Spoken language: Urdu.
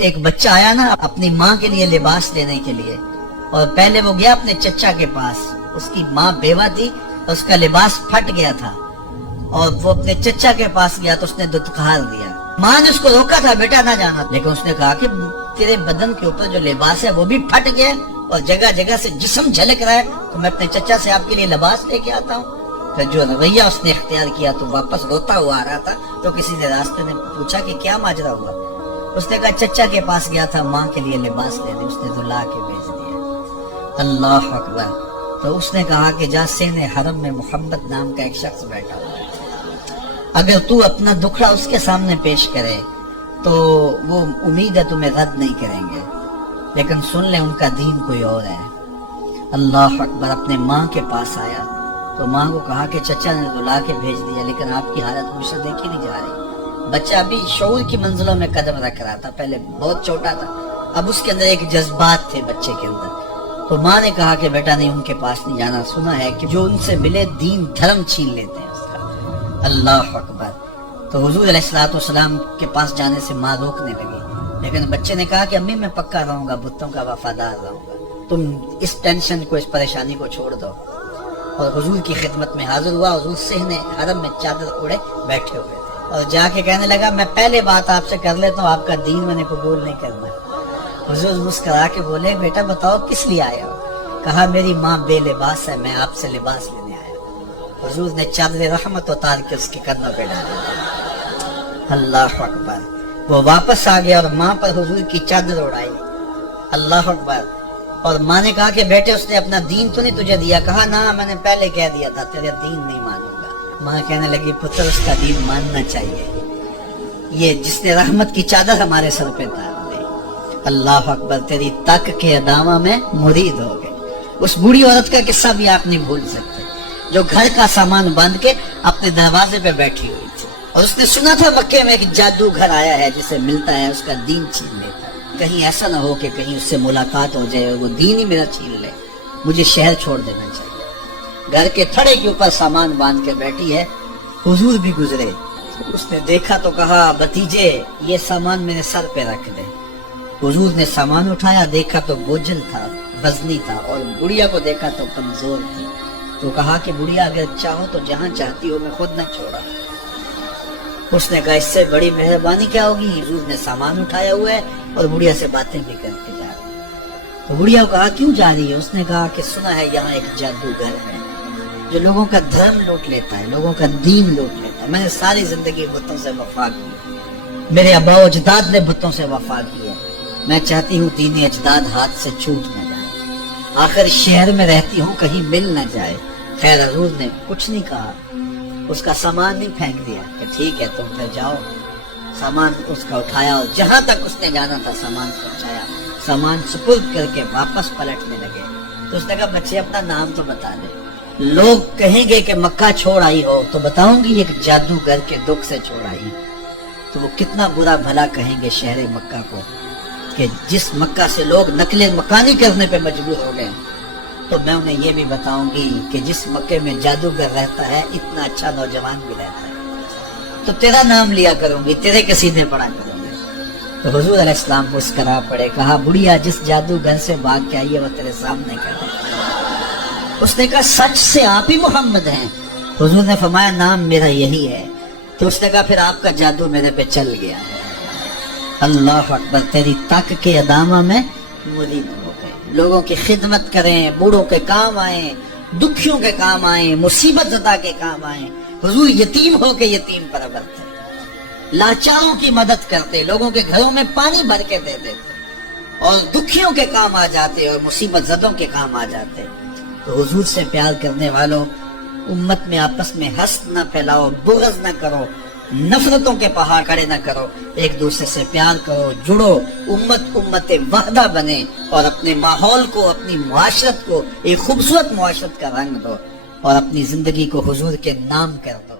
ایک بچہ آیا نا اپنی ماں کے لیے لباس لینے کے لیے، اور پہلے وہ گیا اپنے چچا کے پاس، اس کی ماں بیوہ تھی، اس کا لباس پھٹ گیا تھا، اور وہ اپنے چچا کے پاس گیا تو اس نے دتکار دیا۔ ماں نے اس کو روکا تھا بیٹا نہ جانا، لیکن اس نے کہا کہ تیرے بدن کے اوپر جو لباس ہے وہ بھی پھٹ گیا اور جگہ جگہ سے جسم جھلک رہا ہے، تو میں اپنے چچا سے آپ کے لیے لباس لے کے آتا ہوں۔ پھر جو رویہ اس نے اختیار کیا تو واپس روتا ہوا آ رہا تھا، تو کسی نے راستے نے پوچھا کہ کیا ماجرا ہوا؟ اس نے کہا چچا کے پاس گیا تھا ماں کے لیے لباس لینے، اس نے تو لا کے بھیج دیا۔ اللہ اکبر۔ تو اس نے کہا کہ جا سینے حرم میں محمد نام کا ایک شخص بیٹھا ہوا ہے، اگر تو اپنا دکھڑا اس کے سامنے پیش کرے تو وہ امید ہے تمہیں رد نہیں کریں گے، لیکن سن لے ان کا دین کوئی اور ہے۔ اللہ اکبر۔ اپنے ماں کے پاس آیا تو ماں کو کہا کہ چچا نے تو لا کے بھیج دیا، لیکن آپ کی حالت مجھ سے دیکھی نہیں جا رہی۔ بچہ ابھی شعور کی منزلوں میں قدم رکھ رہا تھا، پہلے بہت چھوٹا تھا، اب اس کے اندر ایک جذبات تھے بچے کے اندر۔ تو ماں نے کہا کہ بیٹا نہیں، ان کے پاس نہیں جانا، سنا ہے کہ جو ان سے ملے دین دھرم چھین لیتے ہیں اس کا۔ اللہ اکبر۔ تو حضور علیہ السلام کے پاس جانے سے ماں روکنے لگی، لیکن بچے نے کہا کہ امی میں پکا رہوں گا، بتوں کا وفادار رہوں گا، تم اس ٹینشن کو، اس پریشانی کو چھوڑ دو۔ اور حضور کی خدمت میں حاضر ہوا۔ حضور صحن حرم میں چادر اوڑے بیٹھے ہوئے تھے، اور جا کے کہنے لگا میں پہلے بات آپ سے کر لیتا ہوں، آپ کا دین میں نے قبول نہیں کرنا۔ حضور مسکرا کے بولے بیٹا بتاؤ کس لیے آئے ہو؟ کہا میری ماں بے لباس ہے، میں آپ سے لباس لینے آیا ہوں۔ حضور نے چادر رحمت اتار کے اس کے کندھوں پہ ڈالا۔ اللہ اکبر۔ وہ واپس آ گیا اور ماں پر حضور کی چادر اڑائی۔ اللہ اکبر۔ اور ماں نے کہا کہ بیٹے اس نے اپنا دین تو نہیں تجھے دیا؟ کہا نہ، میں نے پہلے کہہ دیا تھا تیرا دین نہیں مانوں گا۔ ماں کہنے لگی پتر اس کا دین ماننا چاہیے، یہ جس نے رحمت کی چادر ہمارے سر پہ ڈال دی۔ اللہ اکبر۔ تیری تک کے ادامہ میں مرید ہو گئے۔ اس بوڑھی عورت کا قصہ بھی آپ نہیں بھول سکتے، جو گھر کا سامان باندھ کے اپنے دروازے پہ بیٹھی ہوئی تھی، اور اس نے سنا تھا مکے میں ایک جادوگر آیا ہے جسے ملتا ہے اس کا دین چھین لیتا ہے، کہیں ایسا نہ ہو کہ کہیں اس سے ملاقات ہو جائے اور وہ دین ہی میرا چھین لے، مجھے شہر چھوڑ دینا چاہیے۔ گھر کے تھڑے کے اوپر سامان باندھ کے بیٹھی ہے۔ حضور بھی گزرے، اس نے دیکھا تو کہا بھتیجے یہ سامان میرے سر پہ رکھ دے۔ حضور نے سامان اٹھایا، دیکھا تو بوجھل تھا، وزنی تھا، اور بڑھیا کو دیکھا تو کمزور تھی۔ تو کہا کہ بڑھیا اگر چاہو تو جہاں چاہتی ہو میں خود نہ چھوڑا۔ اس نے کہا اس سے بڑی مہربانی کیا ہوگی؟ حضور نے سامان اٹھایا ہوا ہے اور بڑھیا سے باتیں بھی کرتے جا رہی ہے۔ تو بڑھیا کو کہا کیوں جا رہی ہے؟ اس نے کہا کہ سنا ہے یہاں ایک جادوگر ہے جو لوگوں کا دھرم لوٹ لیتا ہے، لوگوں کا دین لوٹ لیتا ہے۔ میں نے ساری زندگی بتوں سے وفا کی، میرے آبا و اجداد نے بتوں سے وفا کی ہے، میں چاہتی ہوں دین اجداد ہاتھ سے چھوٹ نہ جائے، آخر شہر میں رہتی ہوں کہیں مل نہ جائے۔ خیر حضور نے کچھ نہیں کہا، اس کا سامان نہیں پھینک دیا کہ ٹھیک ہے تم پھر جاؤ۔ سامان اس کا اٹھایا اور جہاں تک اس نے جانا تھا سامان پہنچایا، سامان سپرد کر کے واپس پلٹنے لگے۔ تو اس نے کہا بچے اپنا نام تو بتا دے، لوگ کہیں گے کہ مکہ چھوڑ آئی ہو تو بتاؤں گی ایک جادوگر کے دکھ سے چھوڑ آئی، تو وہ کتنا برا بھلا کہیں گے شہر مکہ کو کہ جس مکہ سے لوگ نقل مکانی کرنے پہ مجبور ہو گئے۔ تو میں انہیں یہ بھی بتاؤں گی کہ جس مکے میں جادوگر رہتا ہے اتنا اچھا نوجوان بھی رہتا ہے، تو تیرا نام لیا کروں گی، تیرے کے سیدھے پڑا کروں گی۔ تو حضور علیہ السلام مسکرا پڑے، کہا بڑھیا جس جادوگر سے بھاگ کے آئی ہے وہ تیرے سامنے کر دے۔ اس نے کہا سچ سے آپ ہی محمد ہیں؟ حضور نے فرمایا نام میرا یہی ہے۔ تو اس نے کہا پھر آپ کا جادو میرے پہ چل گیا۔ اللہ اکبر۔ تیری تک کے ادامہ میں مرید ہو گئے، لوگوں کی خدمت کریں، بوڑھوں کے کام آئیں، دکھیوں کے کام آئیں، مصیبت زدہ کے کام آئیں۔ حضور یتیم ہو کے یتیم پرور تھے، لاچاروں کی مدد کرتے، لوگوں کے گھروں میں پانی بھر کے دے دیتے، اور دکھیوں کے کام آ جاتے اور مصیبت زدوں کے کام آ جاتے۔ تو حضور سے پیار کرنے والوں، امت میں آپس میں حسد نہ پھیلاؤ، بغض نہ کرو، نفرتوں کے پہاڑ کھڑے نہ کرو، ایک دوسرے سے پیار کرو، جڑو، امت وحدہ بنے، اور اپنے ماحول کو، اپنی معاشرت کو ایک خوبصورت معاشرت کا رنگ دو، اور اپنی زندگی کو حضور کے نام کر دو۔